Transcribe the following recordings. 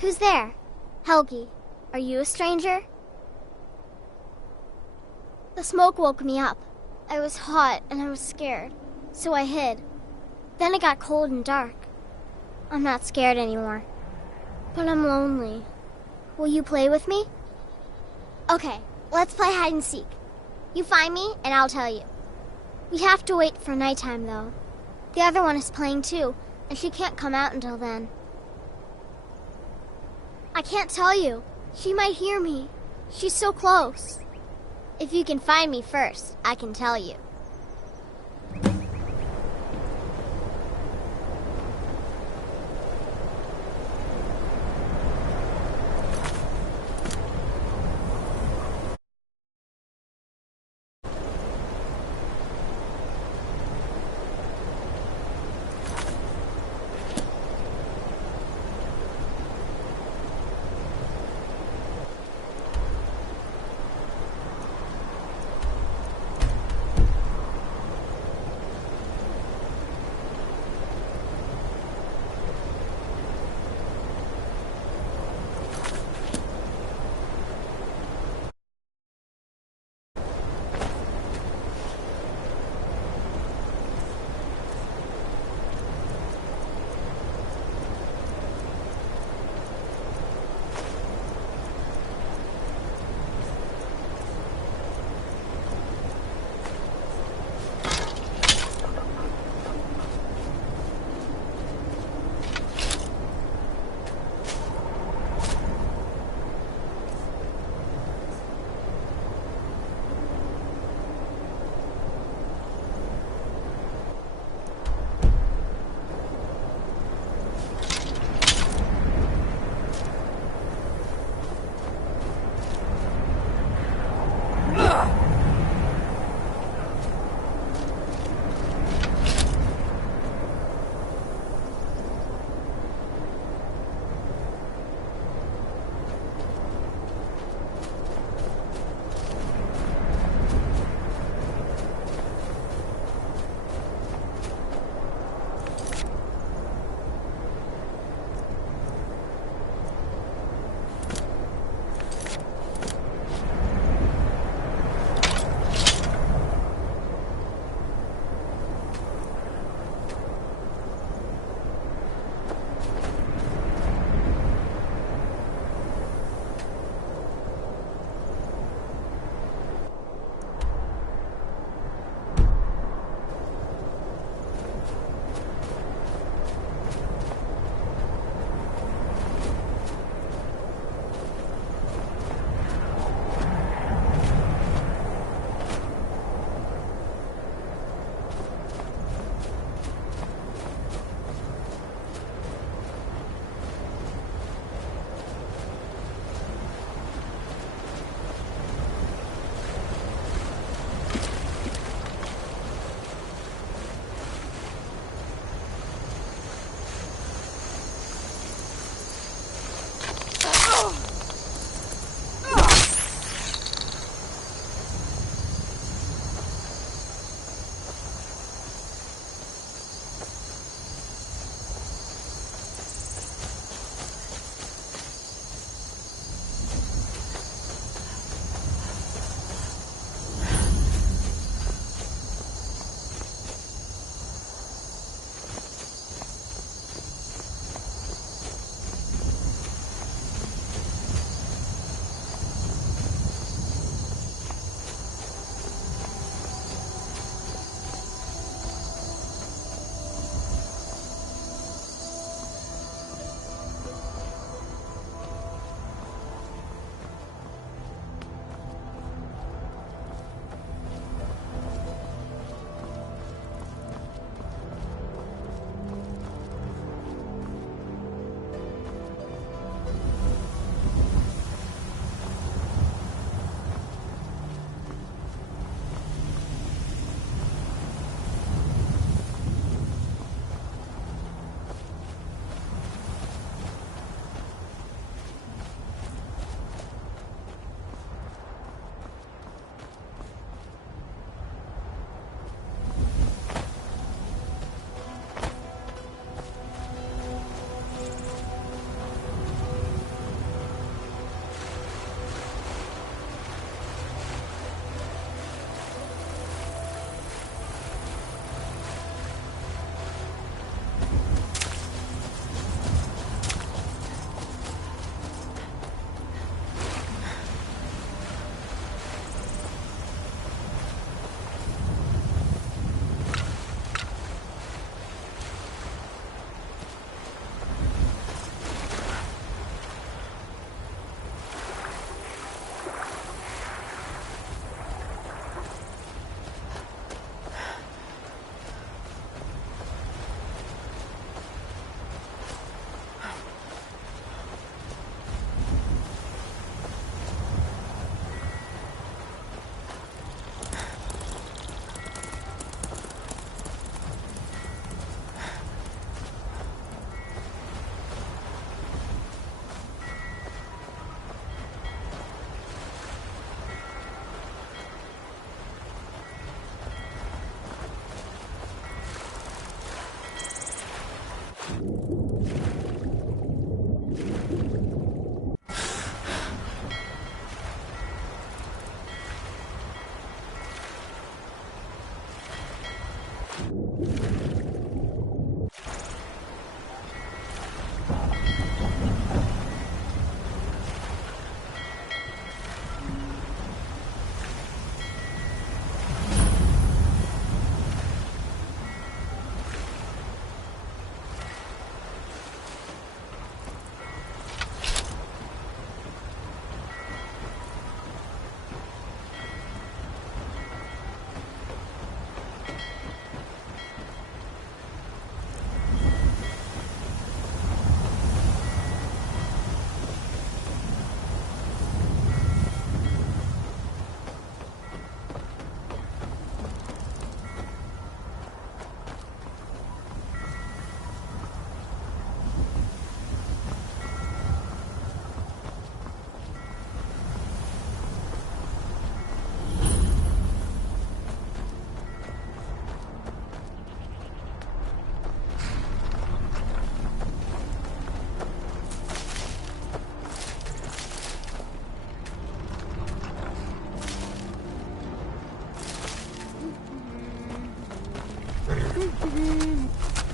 Who's there? Helgi, are you a stranger? The smoke woke me up. I was hot and I was scared, so I hid. Then it got cold and dark. I'm not scared anymore, but I'm lonely. Will you play with me? Okay, let's play hide and seek. You find me and I'll tell you. We have to wait for nighttime though. The other one is playing too, and she can't come out until then. I can't tell you. She might hear me. She's so close. If you can find me first, I can tell you.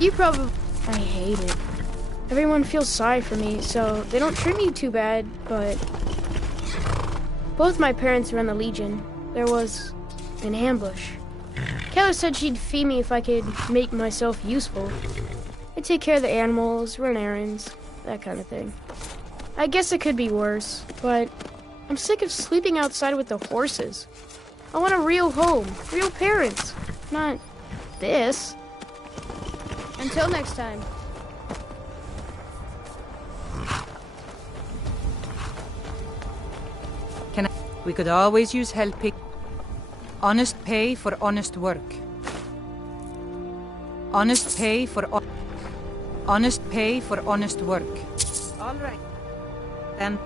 You probably... I hate it. Everyone feels sorry for me, so they don't treat me too bad, but... Both my parents were in the Legion. There was an ambush. Keller said she'd feed me if I could make myself useful. I'd take care of the animals, run errands, that kind of thing. I guess it could be worse, but I'm sick of sleeping outside with the horses. I want a real home, real parents, not this. Until next time. We could always use help. Honest pay for honest work. Honest pay for honest pay for honest work. All right. Then.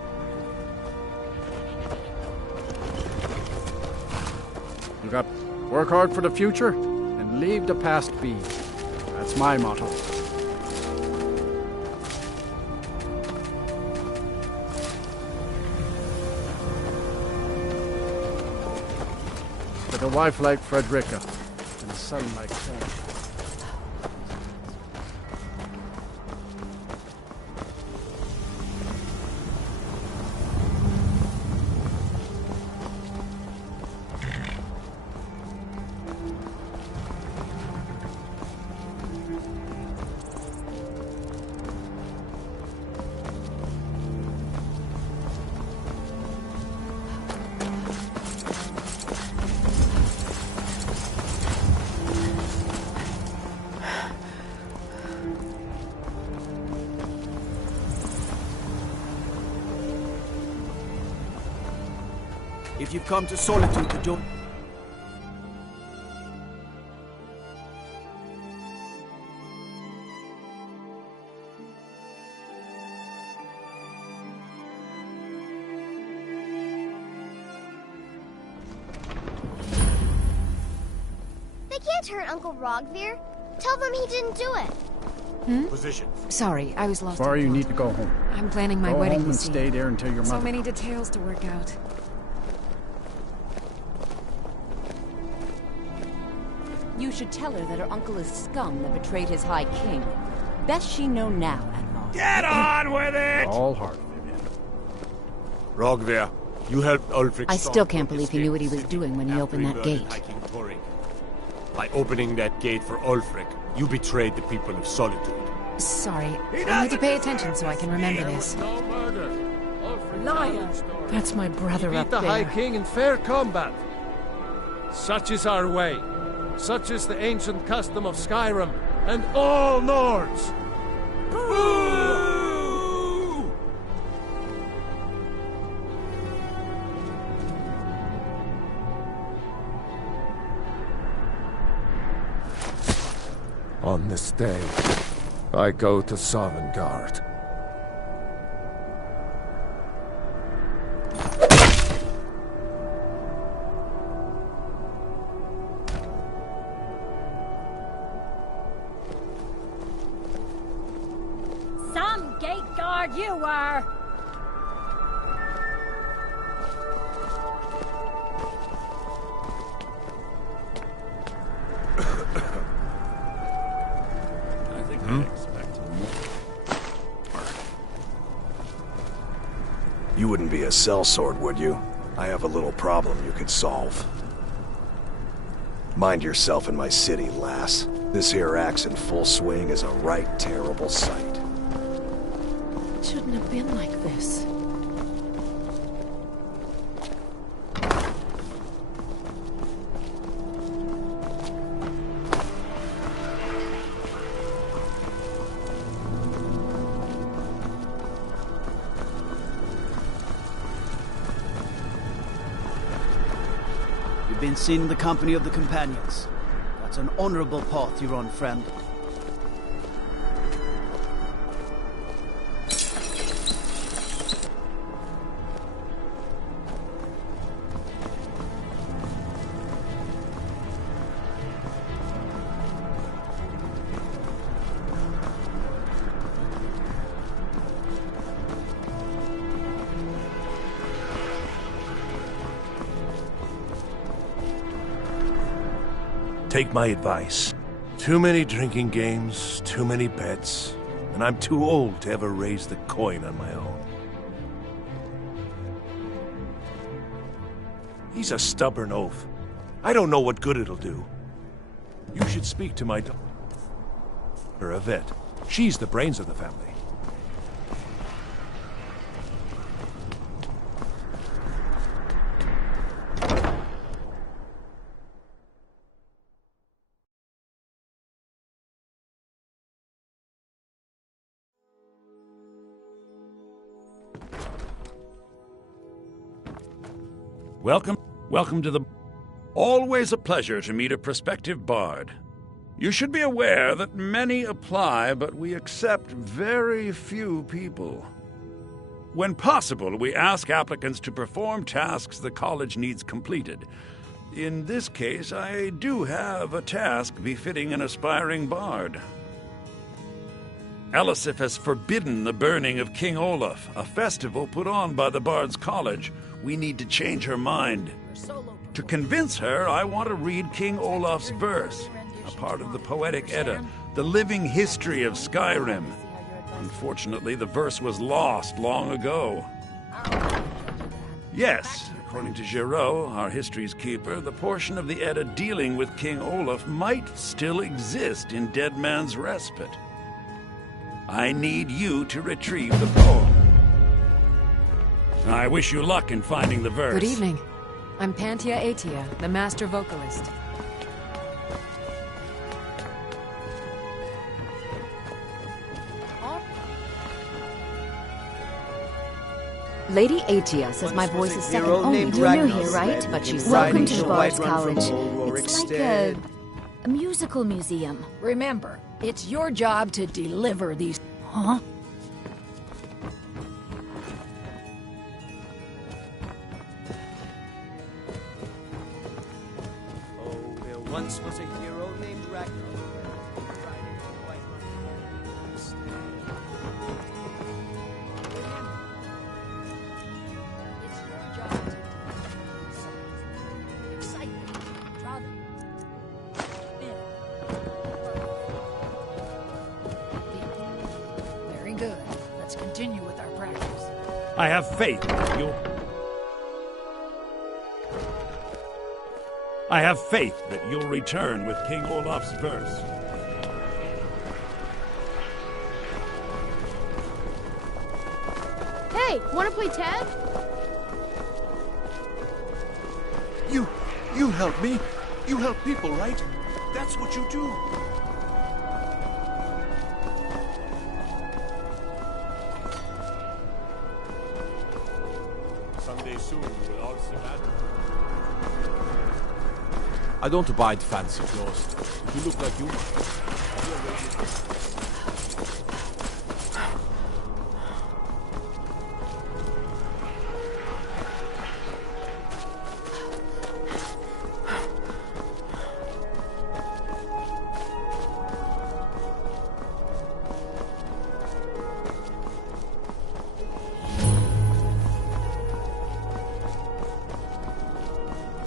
You got work hard for the future and leave the past be. That's my motto. With a wife like Frederica and a son like Sam. If you've come to Solitude to do... They can't hurt Uncle Rogvir. Tell them he didn't do it. Position. Sorry, I was lost. Sorry, you need to go home. I'm planning my Go wedding, home you and see. stay there until your So mother... many details to work out. You should tell her that her uncle is scum that betrayed his High King. Best she know now, Admiral. Get on with it! All hard, Vivian. Rogvir, you helped Ulfric. I still can't believe he knew what he was doing when he opened that gate. By opening that gate for Ulfric, you betrayed the people of Solitude. Sorry, I need to pay attention so I can remember this. No murder. Liar! That's my brother Beat up the High there. King in fair combat. Such is our way. Such is the ancient custom of Skyrim and all Nords. Boo! On this day, I go to Sovngarde. Some gate guard you were! I think I expected more. You wouldn't be a sellsword, would you? I have a little problem you could solve. Mind yourself in my city, lass. This here axe in full swing is a right terrible sight. It shouldn't have been like this. You've been seen in the company of the companions. That's an honorable path you're on, friend. Take my advice. Too many drinking games, too many bets, and I'm too old to ever raise the coin on my own. He's a stubborn oaf. I don't know what good it'll do. You should speak to my daughter, Yvette. She's the brains of the family. Welcome to the... Always a pleasure to meet a prospective bard. You should be aware that many apply, but we accept very few people. When possible, we ask applicants to perform tasks the college needs completed. In this case, I do have a task befitting an aspiring bard. Elisif has forbidden the burning of King Olaf, a festival put on by the Bard's College. We need to change her mind. To convince her, I want to read King Olaf's verse, a part of the Poetic Edda, the living history of Skyrim. Unfortunately, the verse was lost long ago. Yes, according to Giraud, our history's keeper, the portion of the Edda dealing with King Olaf might still exist in Dead Man's Respite. I need you to retrieve the poem. I wish you luck in finding the verse. Good evening. I'm Pantia Atia, the master vocalist. Lady Atia says my voice is second only to You're new here, right? but she's Welcome so to the Bard's College. It's like a musical museum. Remember, it's your job to deliver these... Huh? Once was a hero named Ragnar. Very good. Let's continue with our practice. I have faith that you'll... I have faith that you'll return with King Olaf's verse. Hey, wanna play tag? You help me. You help people, right? That's what you do. Someday soon, we'll all see that. I don't abide fancy clothes. You look like you.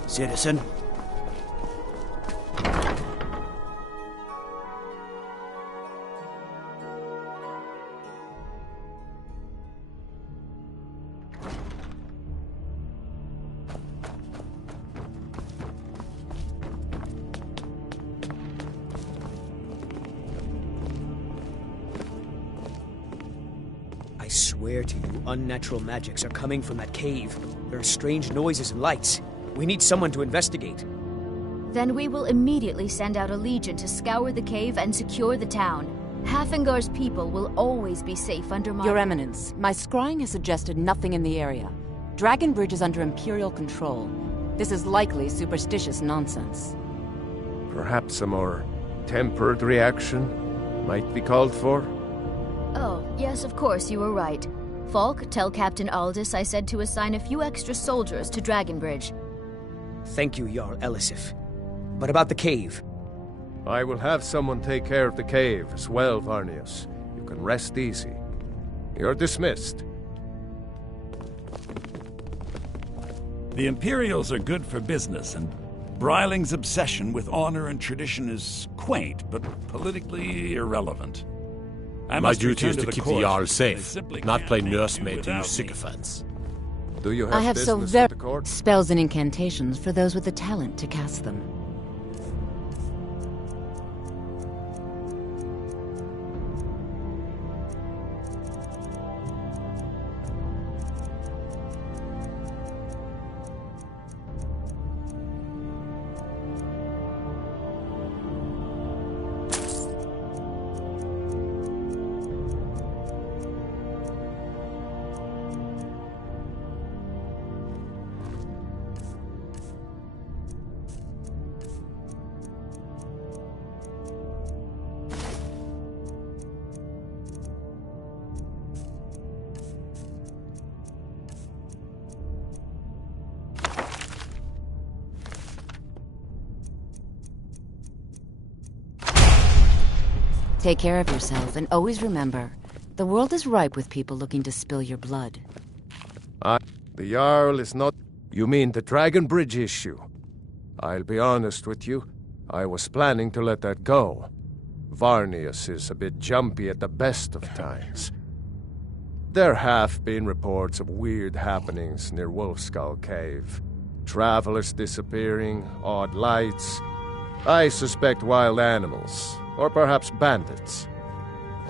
Citizen. I swear to you, unnatural magics are coming from that cave. There are strange noises and lights. We need someone to investigate. Then we will immediately send out a legion to scour the cave and secure the town. Hafingar's people will always be safe under my... Your Eminence, my scrying has suggested nothing in the area. Dragonbridge is under Imperial control. This is likely superstitious nonsense. Perhaps a more tempered reaction might be called for? Oh, yes, of course, you were right. Falk, tell Captain Aldous I said to assign a few extra soldiers to Dragonbridge. Thank you, Jarl Elisif. But about the cave? I will have someone take care of the cave as well, Varnius. You can rest easy. You're dismissed. The Imperials are good for business, and Breiling's obsession with honor and tradition is quaint, but politically irrelevant. My duty is to keep the Jarl safe, simply not can't play make nursemaid do to you without me. sycophants. Do you I have so business very with the court? spells and incantations for those with the talent to cast them. Take care of yourself, and always remember, the world is ripe with people looking to spill your blood. The Jarl is not... You mean the Dragon Bridge issue? I'll be honest with you. I was planning to let that go. Varnius is a bit jumpy at the best of times. There have been reports of weird happenings near Wolfskull Cave. Travelers disappearing, odd lights. I suspect wild animals, or perhaps bandits.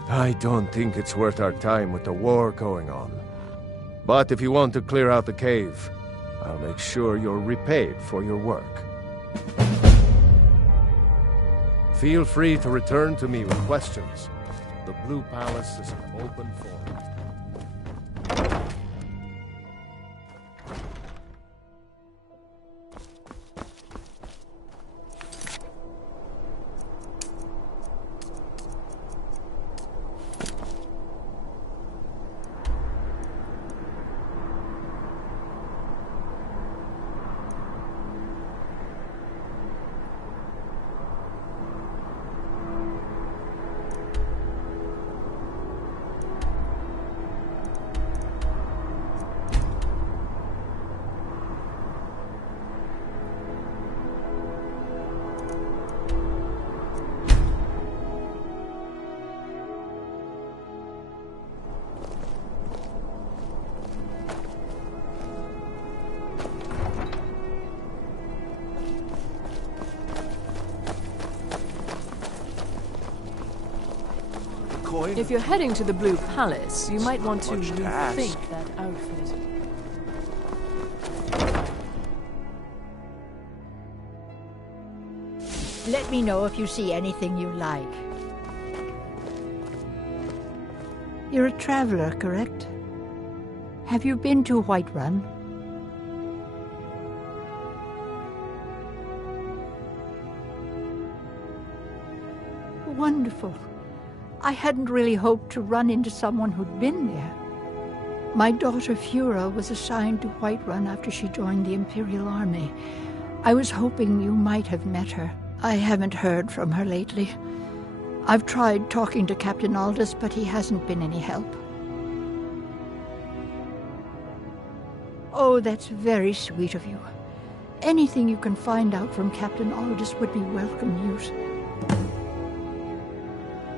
I don't think it's worth our time with the war going on. But if you want to clear out the cave, I'll make sure you're repaid for your work. Feel free to return to me with questions. The Blue Palace is an open forum. If you're heading to the Blue Palace, you might want to much to ask. rethink that outfit. Let me know if you see anything you like. You're a traveler, correct? Have you been to Whiterun? Wonderful. I hadn't really hoped to run into someone who'd been there. My daughter Fura was assigned to Whiterun after she joined the Imperial Army. I was hoping you might have met her. I haven't heard from her lately. I've tried talking to Captain Aldous, but he hasn't been any help. Oh, that's very sweet of you. Anything you can find out from Captain Aldous would be welcome news.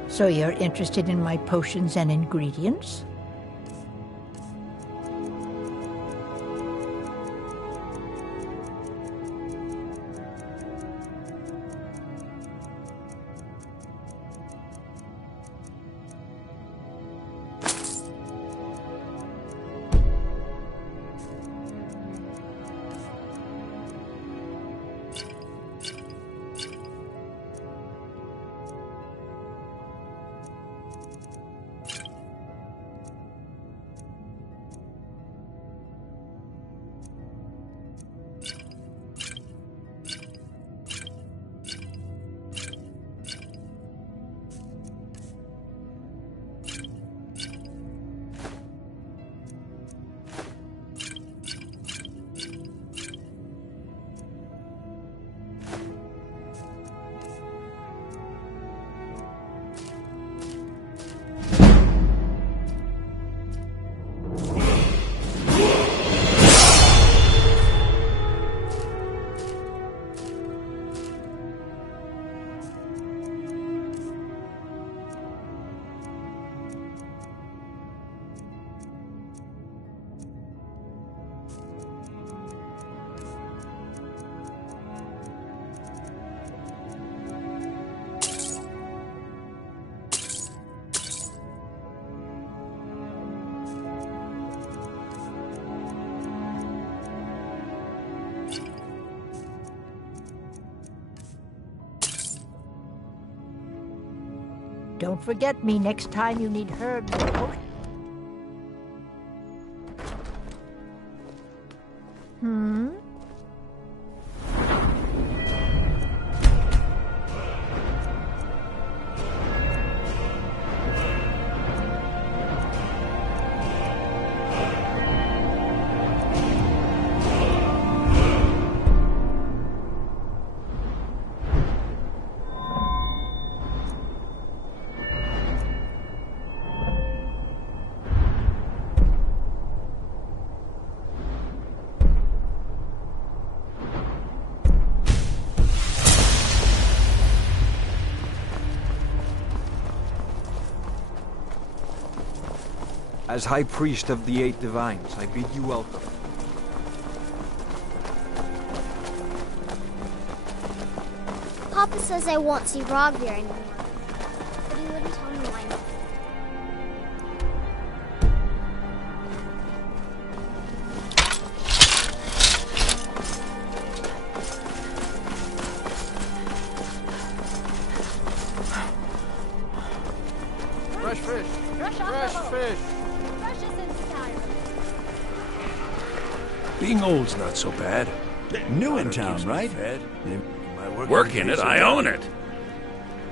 So you're interested in my potions and ingredients? Don't forget me next time you need herbs or potions. As High Priest of the Eight Divines, I bid you welcome. Papa says I won't see Rogvir anymore, but he wouldn't tell me why not. Fresh fish! Fresh fish! Fresh is in Skyrim. Being old's not so bad. New in town, right? Work in it, I own it.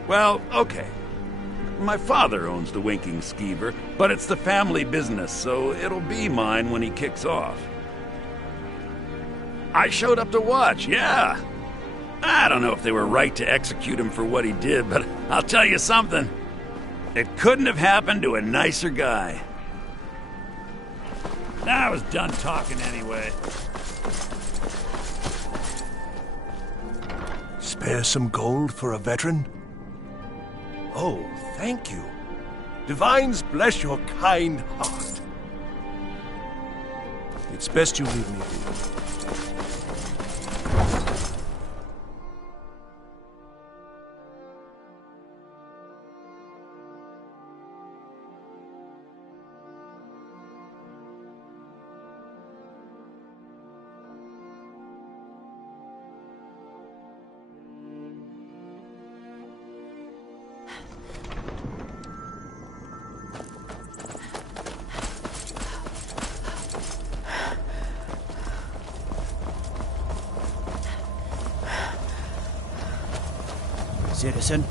Well, okay. My father owns the Winking Skeever, but it's the family business, so it'll be mine when he kicks off. I showed up to watch, yeah. I don't know if they were right to execute him for what he did, but I'll tell you something. It couldn't have happened to a nicer guy. I was done talking anyway. Spare some gold for a veteran? Oh, thank you. Divines bless your kind heart. It's best you leave me be. Citizen?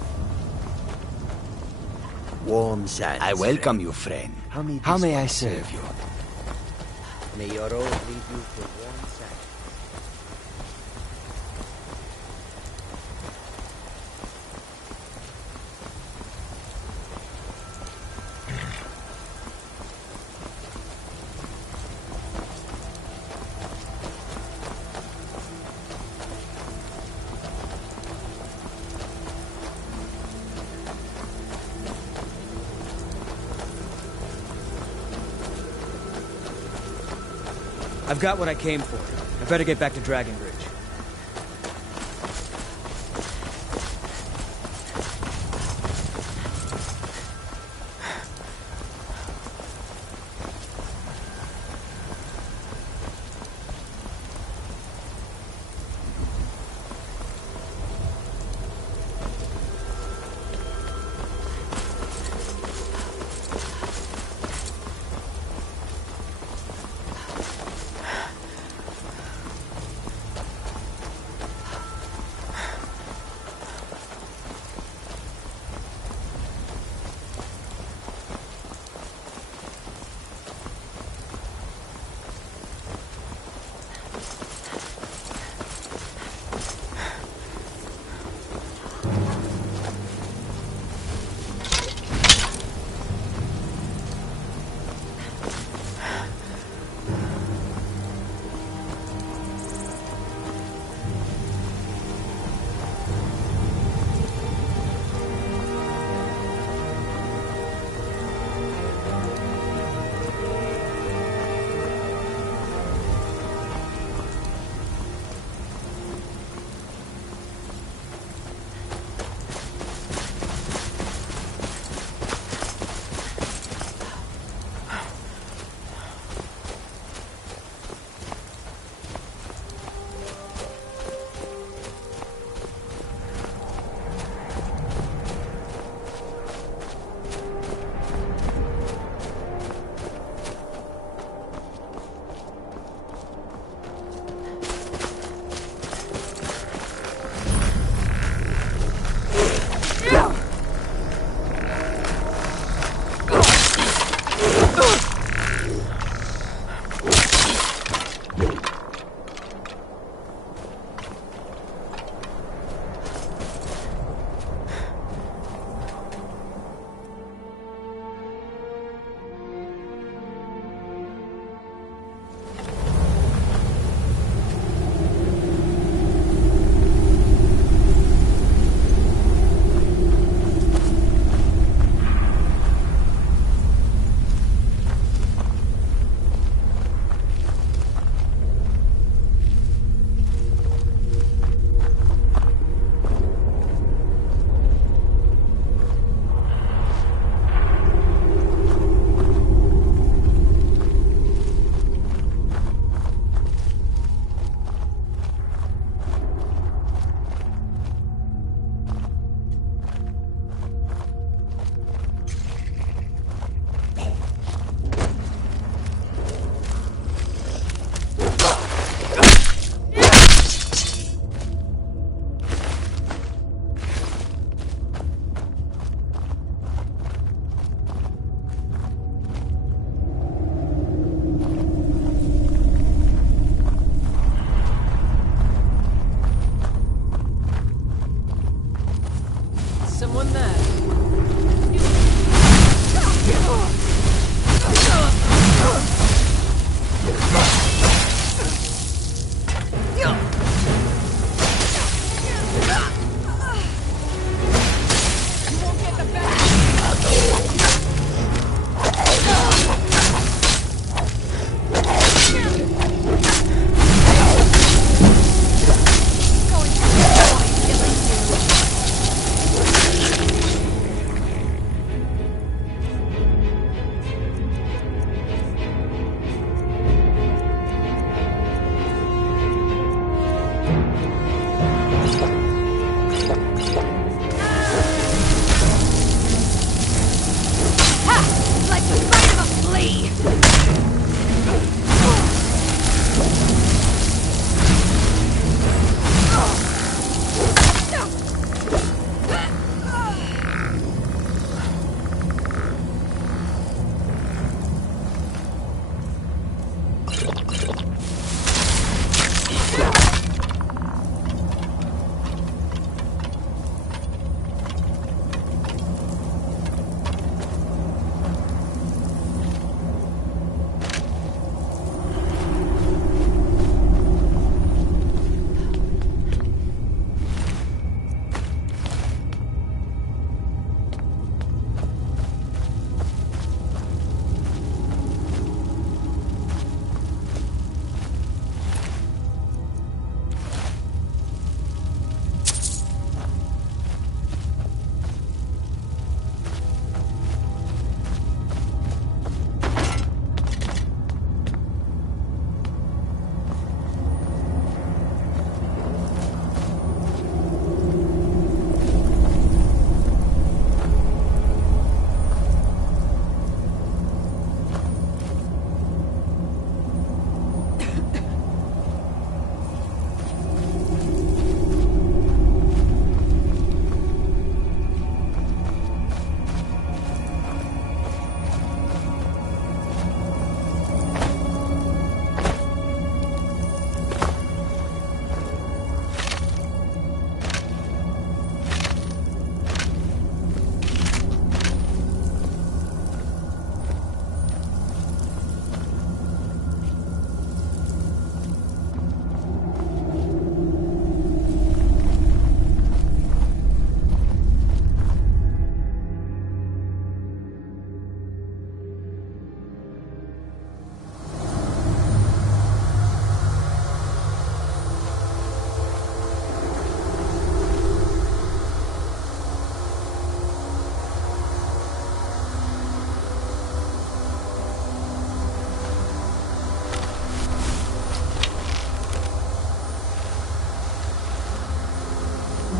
Warm sands. I welcome you, friend. How may I serve you? May your road lead you to warm sands. I've got what I came for. I better get back to Dragon Bridge.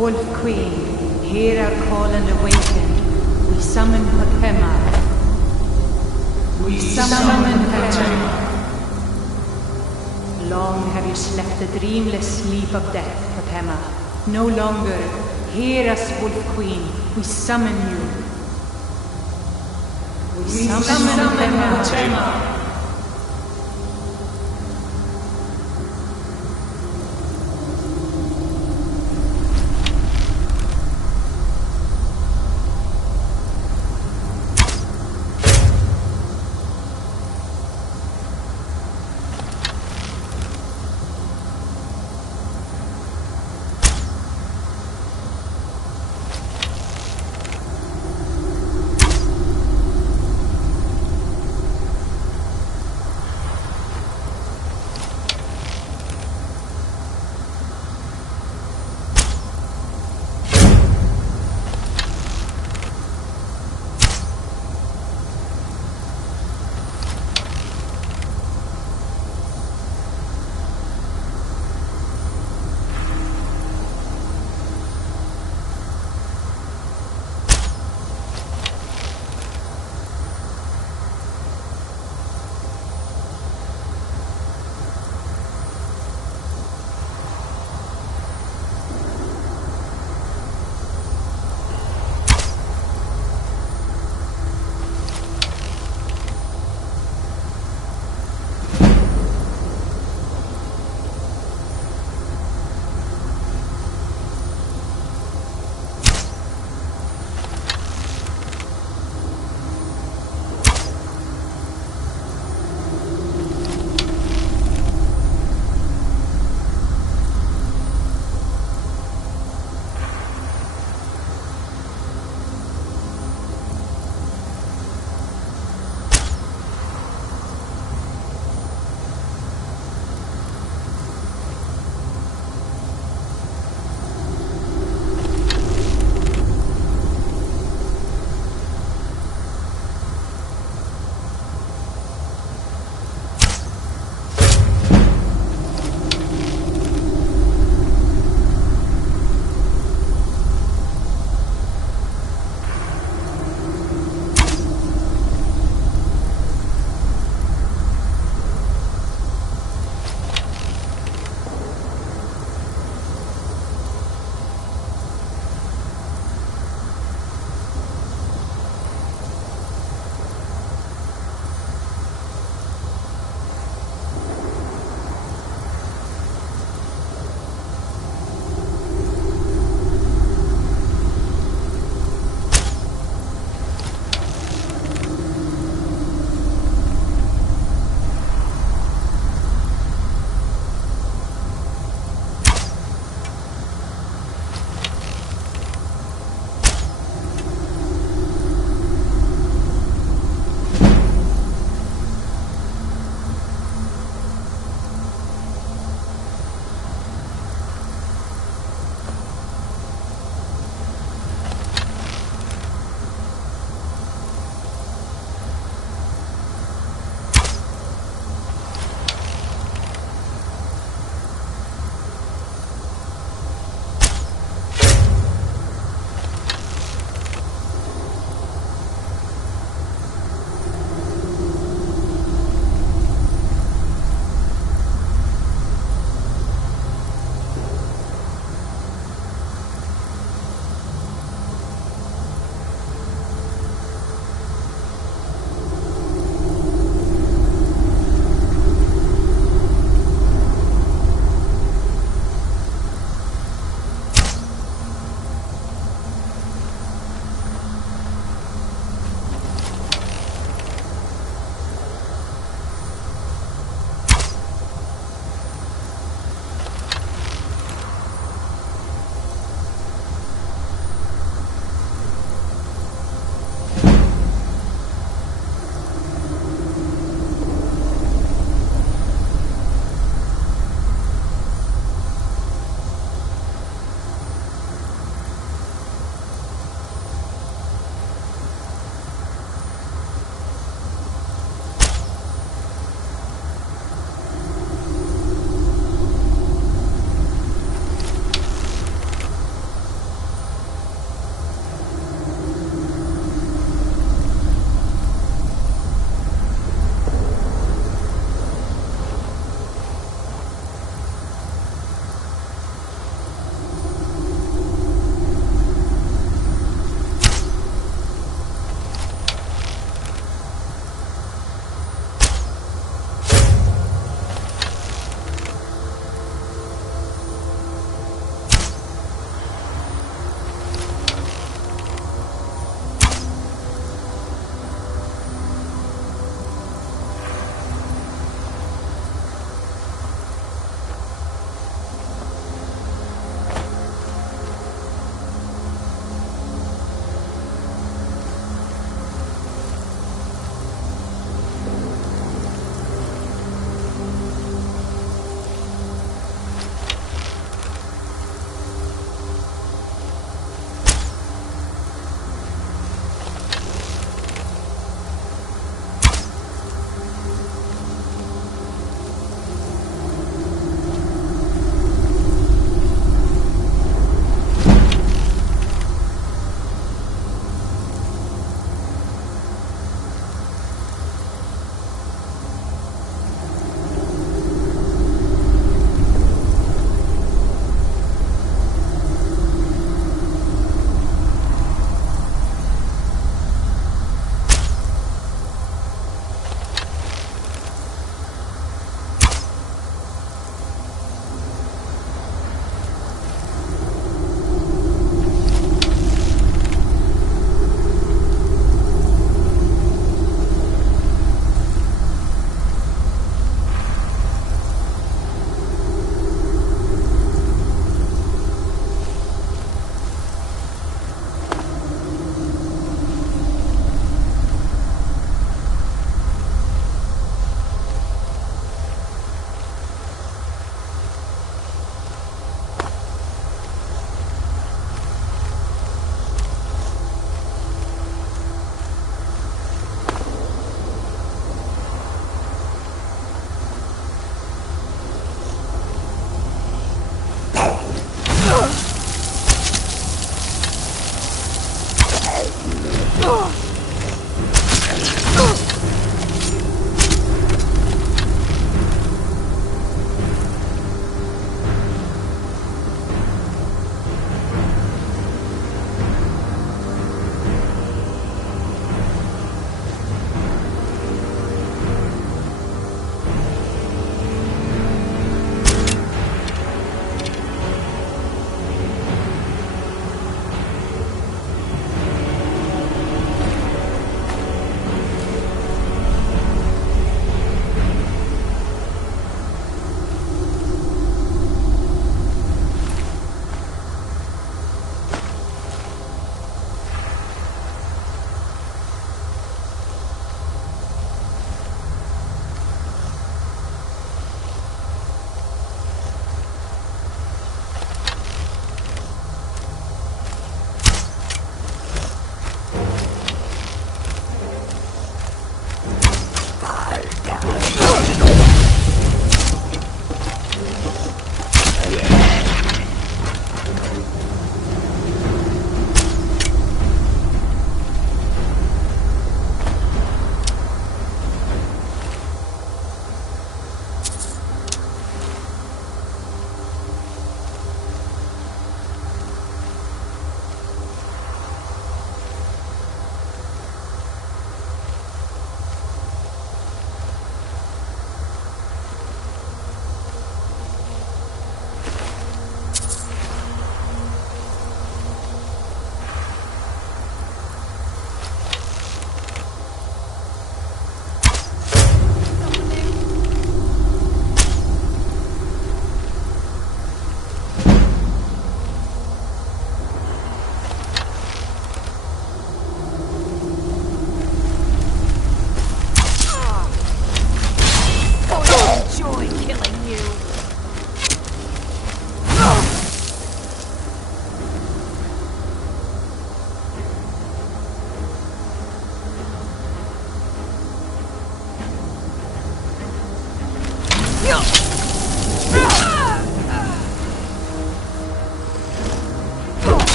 Wolf Queen, hear our call and awaken. We summon Potema. We summon Potema. Long have you slept the dreamless sleep of death, Potema. No longer. Hear us, Wolf Queen. We summon you. We summon Potema.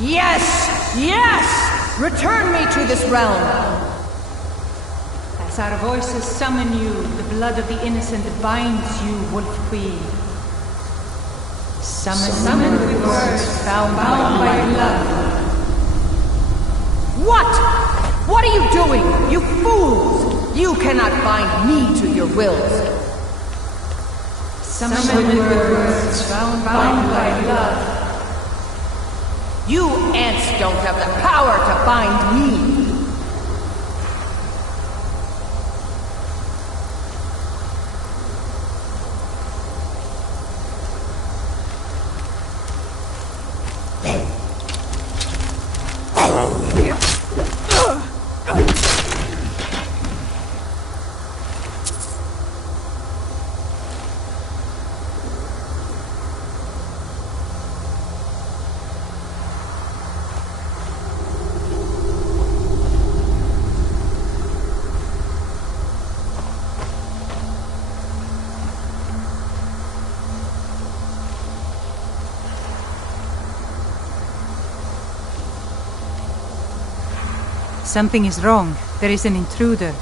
Yes! Yes! Return me to this realm! As our voices summon you, the blood of the innocent binds you, Wolf Queen. Summoned with words, bound by blood. What? What are you doing? You fools! You cannot bind me to your wills. Summoned with words, bound by blood. You ants don't have the power to bind me! Something is wrong. There is an intruder.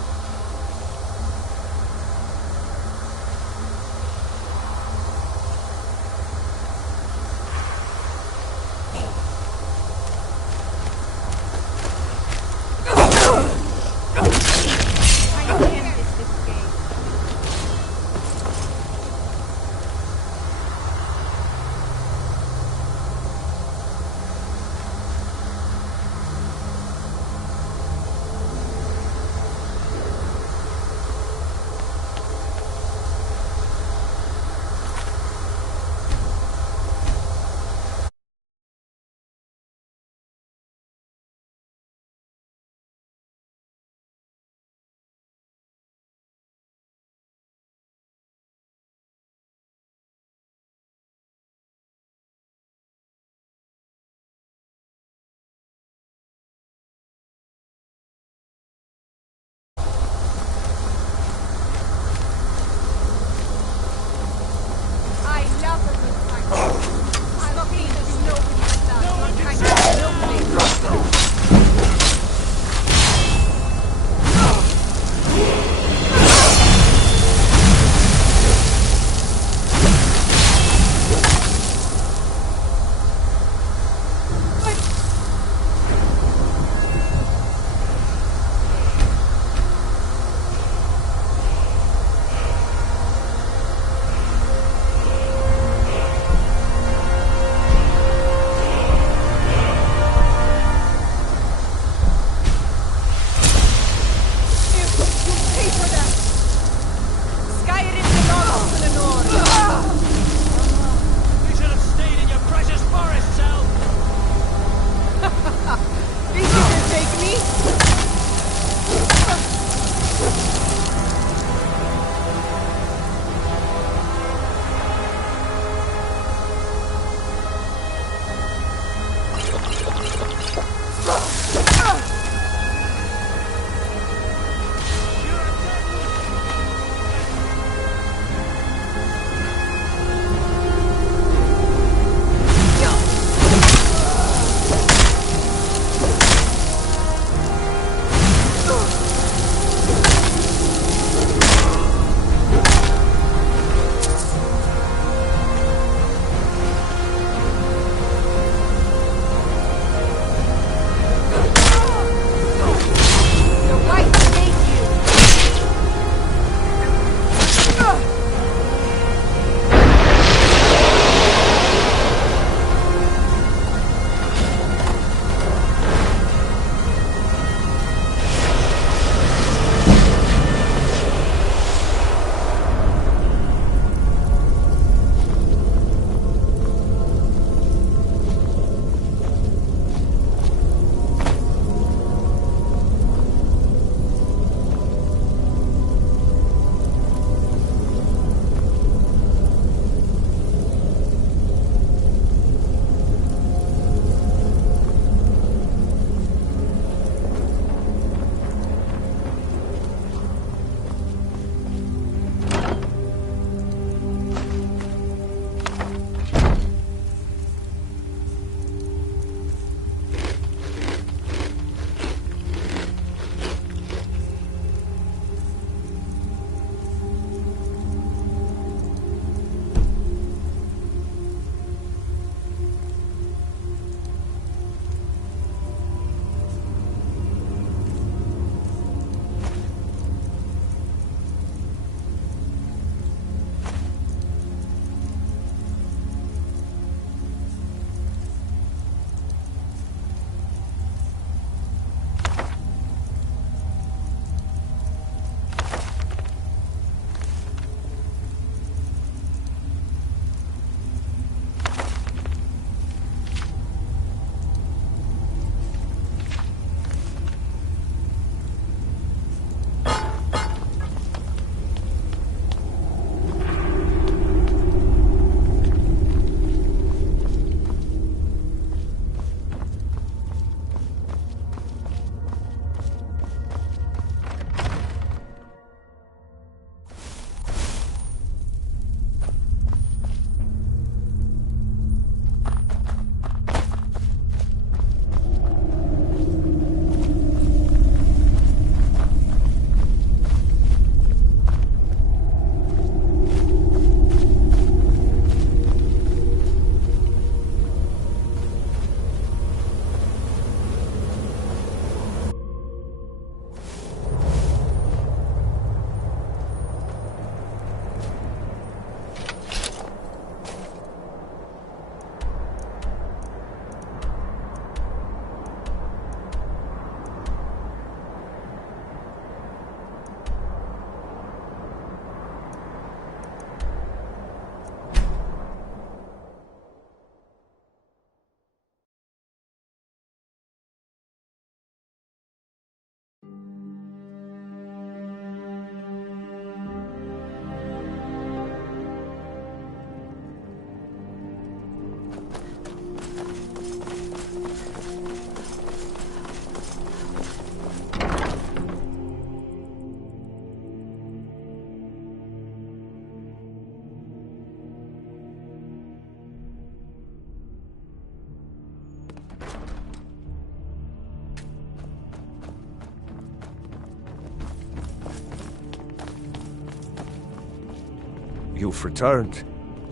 You've returned.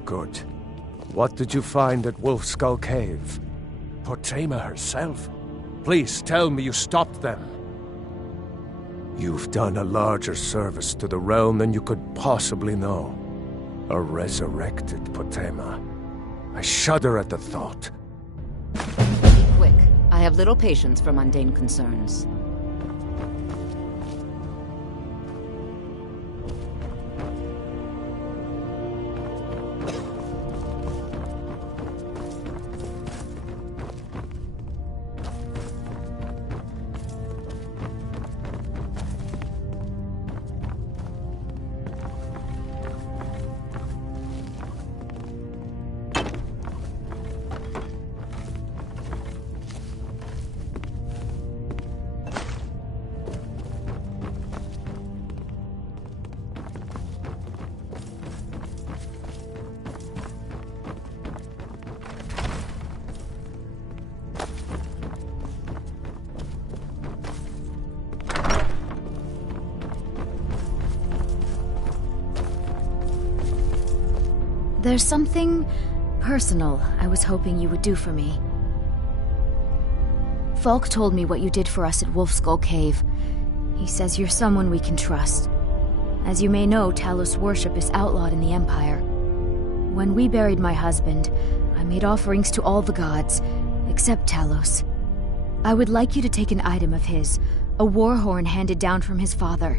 Good. What did you find at Wolf Skull Cave? Potema herself? Please tell me you stopped them. You've done a larger service to the realm than you could possibly know. A resurrected Potema. I shudder at the thought. Be quick. I have little patience for mundane concerns. There's something personal I was hoping you would do for me. Falk told me what you did for us at Wolf Skull Cave. He says you're someone we can trust. As you may know, Talos worship is outlawed in the Empire. When we buried my husband, I made offerings to all the gods, except Talos. I would like you to take an item of his, a war horn handed down from his father,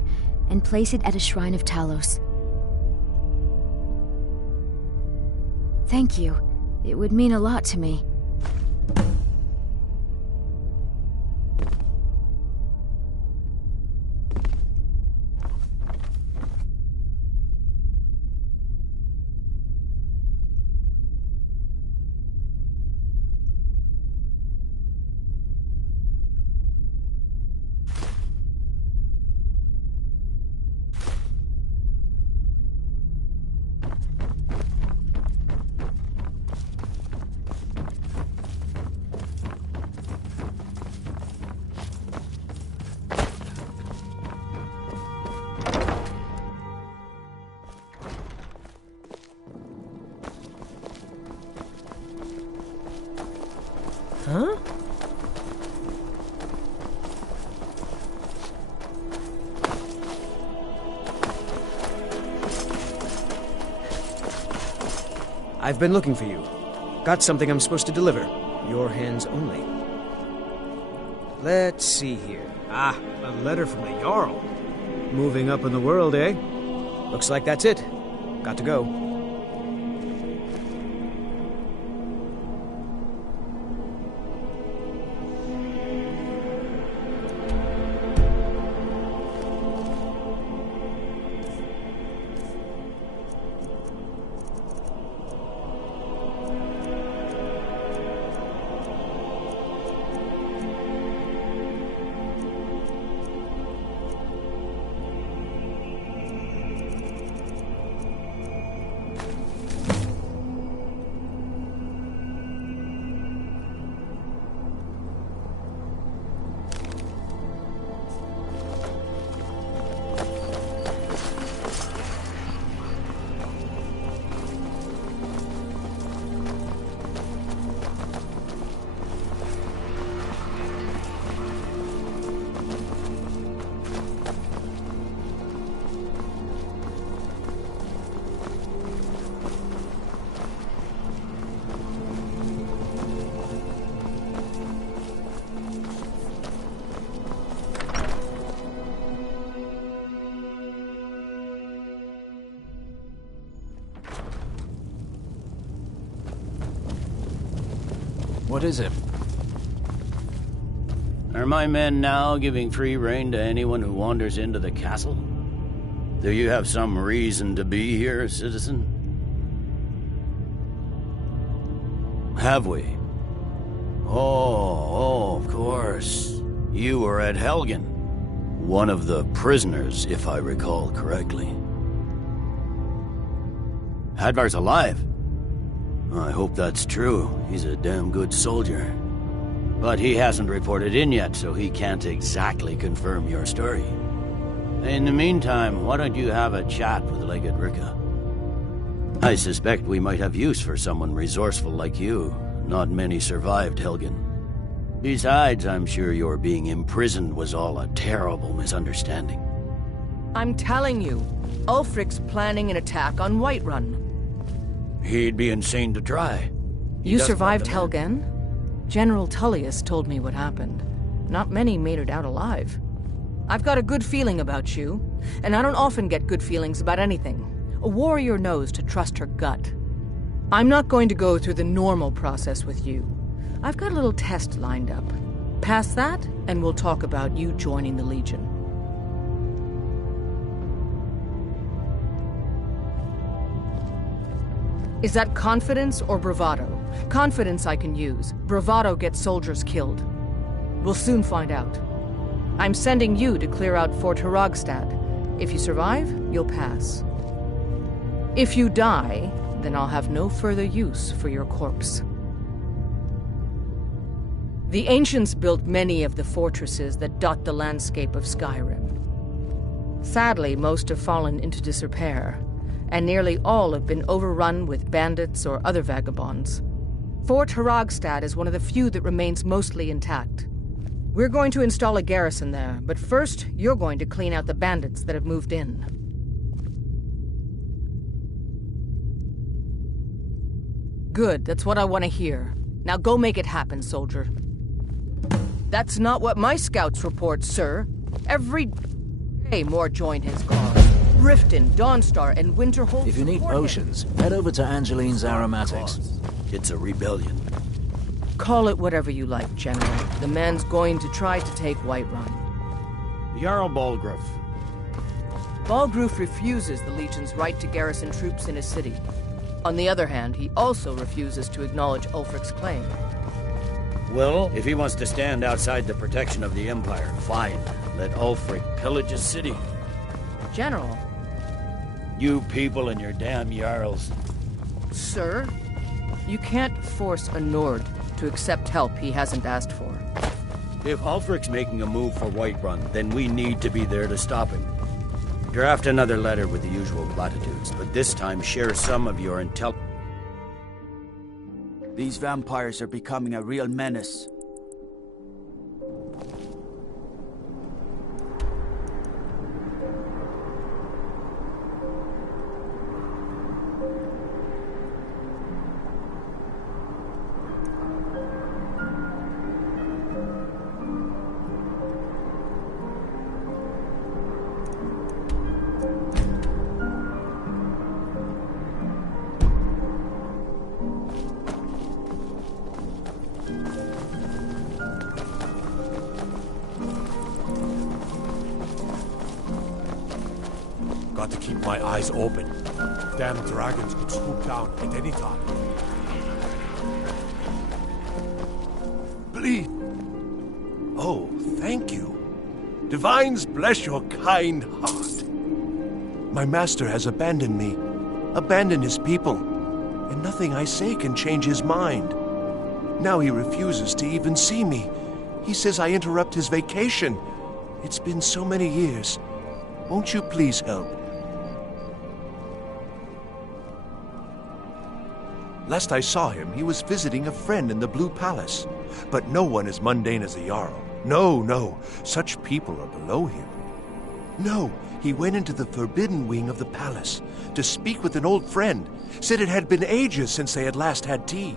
and place it at a shrine of Talos. Thank you. It would mean a lot to me. Huh? I've been looking for you. Got something I'm supposed to deliver. Your hands only. Let's see here. Ah, a letter from the Jarl. Moving up in the world, eh? Looks like that's it. Got to go. What is it? Are my men now giving free rein to anyone who wanders into the castle? Do you have some reason to be here, citizen? Have we? Oh, of course. You were at Helgen. One of the prisoners, if I recall correctly. Hadvar's alive. I hope that's true. He's a damn good soldier. But he hasn't reported in yet, so he can't exactly confirm your story. In the meantime, why don't you have a chat with Legate Rika? I suspect we might have use for someone resourceful like you. Not many survived, Helgen. Besides, I'm sure your being imprisoned was all a terrible misunderstanding. I'm telling you, Ulfric's planning an attack on Whiterun. He'd be insane to try. You survived Helgen? General Tullius told me what happened. Not many made it out alive. I've got a good feeling about you, and I don't often get good feelings about anything. A warrior knows to trust her gut. I'm not going to go through the normal process with you. I've got a little test lined up. Pass that, and we'll talk about you joining the Legion. Is that confidence or bravado? Confidence I can use. Bravado gets soldiers killed. We'll soon find out. I'm sending you to clear out Fort Hrogstad. If you survive, you'll pass. If you die, then I'll have no further use for your corpse. The ancients built many of the fortresses that dot the landscape of Skyrim. Sadly, most have fallen into disrepair, and nearly all have been overrun with bandits or other vagabonds. Fort Hrogstad is one of the few that remains mostly intact. We're going to install a garrison there, but first, you're going to clean out the bandits that have moved in. Good, that's what I want to hear. Now go make it happen, soldier. That's not what my scouts report, sir. Every day more join his cause. Riften, Dawnstar, and Winterhold. If you need potions, head over to Angeline's Aromatics. It's a rebellion. Call it whatever you like, General. The man's going to try to take Whiterun. Jarl Balgruuf. Balgruuf refuses the Legion's right to garrison troops in his city. On the other hand, he also refuses to acknowledge Ulfric's claim. Well, if he wants to stand outside the protection of the Empire, fine. Let Ulfric pillage his city. General. You people and your damn Jarls. Sir, you can't force a Nord to accept help he hasn't asked for. If Ulfric's making a move for Whiterun, then we need to be there to stop him. Draft another letter with the usual platitudes, but this time share some of your intel. These vampires are becoming a real menace. Got to keep my eyes open. Damn dragons could swoop down at any time. Please. Oh, thank you. Divines bless your kind heart. My master has abandoned me, abandoned his people, and nothing I say can change his mind. Now he refuses to even see me. He says I interrupt his vacation. It's been so many years. Won't you please help? Last I saw him, he was visiting a friend in the Blue Palace. But no one as mundane as the Jarl. No, no, such people are below him. No, he went into the forbidden wing of the palace to speak with an old friend. Said it had been ages since they had last had tea.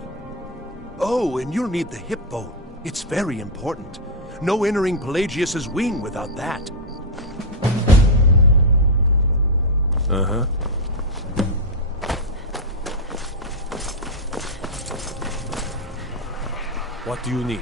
Oh, and you'll need the hip bone. It's very important. No entering Pelagius's wing without that. Uh-huh. What do you need?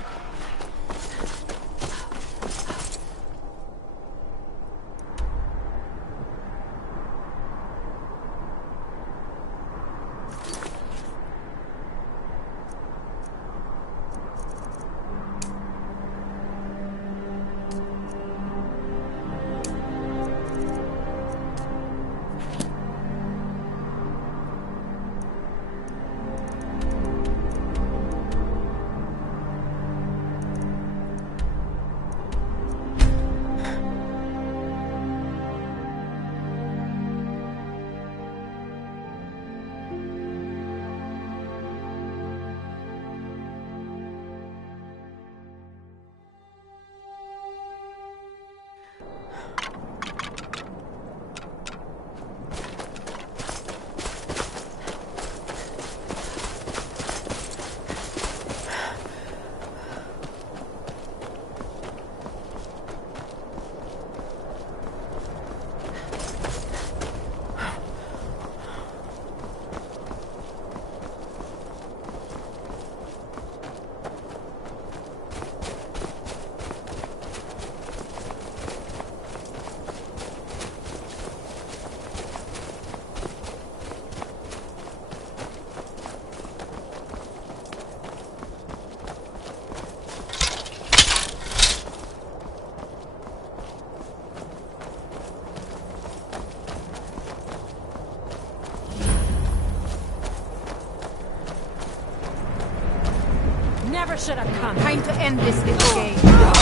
should have come. Time to end this little game.